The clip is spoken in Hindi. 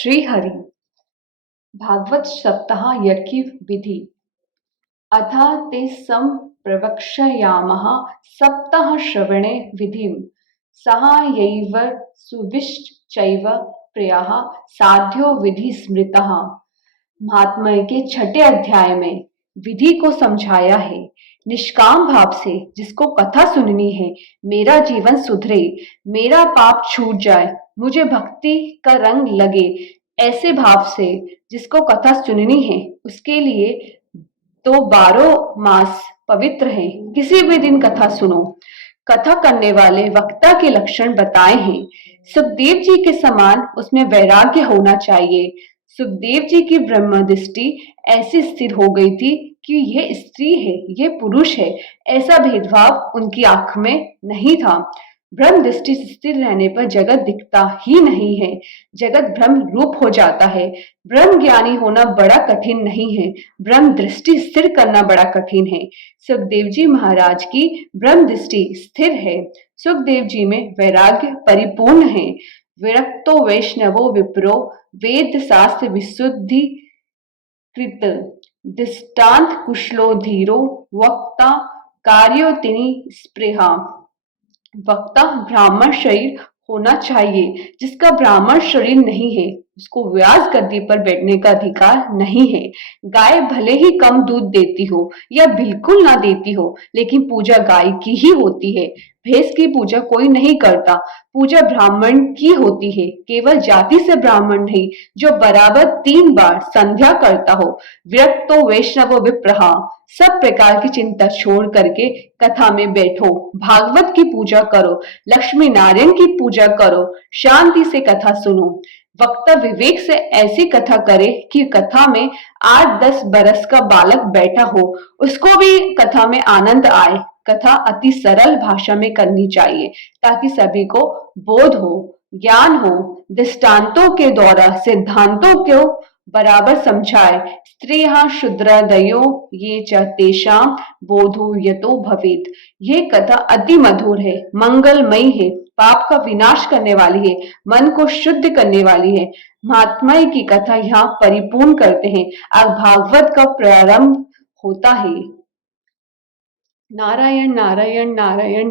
श्री हरि भागवत सप्ताह यज्ञ विधि अथ ते प्रवक्ष्यामः सप्ताह श्रवणे विधिं सहायैव सुविश्चैव प्रियः साध्यो विधि स्मृतः। महात्म्य के छठे अध्याय में विधि को समझाया है। निष्काम भाव से जिसको कथा सुननी है, मेरा जीवन सुधरे, मेरा पाप छूट जाए, मुझे भक्ति का रंग लगे, ऐसे भाव से जिसको कथा सुननी है, उसके लिए तो 12 मास पवित्र है। किसी भी दिन कथा सुनो। कथा करने वाले वक्ता के लक्षण बताए हैं। सुखदेव जी के समान उसमें वैराग्य होना चाहिए। सुखदेव जी की ब्रह्म दृष्टि ऐसी स्थिर हो गई थी कि यह स्त्री है, यह पुरुष है, ऐसा भेदभाव उनकी आंख में नहीं था। ब्रह्म दृष्टि स्थिर रहने पर जगत दिखता ही नहीं है, जगत ब्रह्म रूप हो जाता है। ब्रह्म ज्ञानी होना बड़ा कठिन नहीं है, ब्रह्म दृष्टि स्थिर करना बड़ा कठिन है। सुखदेव जी महाराज की ब्रह्म दृष्टि स्थिर है। सुखदेव जी में वैराग्य परिपूर्ण है। विरक्तो वैष्णवो विप्रो वेद शास्त्र विशुद्धि कृत दृष्टांत कुशलो धीरो वक्ता कार्योतिनी स्पृहा। वक्ता ब्राह्मण शरीर होना चाहिए। जिसका ब्राह्मण शरीर नहीं है, उसको व्यास गद्दी पर बैठने का अधिकार नहीं है। गाय भले ही कम दूध देती हो या बिल्कुल ना देती हो, लेकिन पूजा गाय की ही होती है। भैंस की पूजा कोई नहीं करता, पूजा ब्राह्मण की होती है। केवल जाति से ब्राह्मण नहीं, जो बराबर 3 बार संध्या करता हो। विरक्तो वैष्णव विप्रहा, सब प्रकार की चिंता छोड़ करके कथा में बैठो, भागवत की पूजा करो, लक्ष्मी नारायण की पूजा करो, शांति से कथा सुनो। वक्ता विवेक से ऐसी कथा करे कि कथा में 8-10 बरस का बालक बैठा हो, उसको भी कथा में आनंद आए। कथा अति सरल भाषा में करनी चाहिए ताकि सभी को बोध हो, ज्ञान हो। दृष्टांतों के द्वारा सिद्धांतों को बराबर समझाए। स्त्रियः शूद्रादयो ये च तेषां बोधो यतो भवेत्। ये कथा अति मधुर है, मंगलमयी है, पाप का विनाश करने वाली है, मन को शुद्ध करने वाली है। महात्मा की कथा यहाँ परिपूर्ण करते हैं। अब भागवत का प्रारंभ होता है। नारायण नारायण नारायण।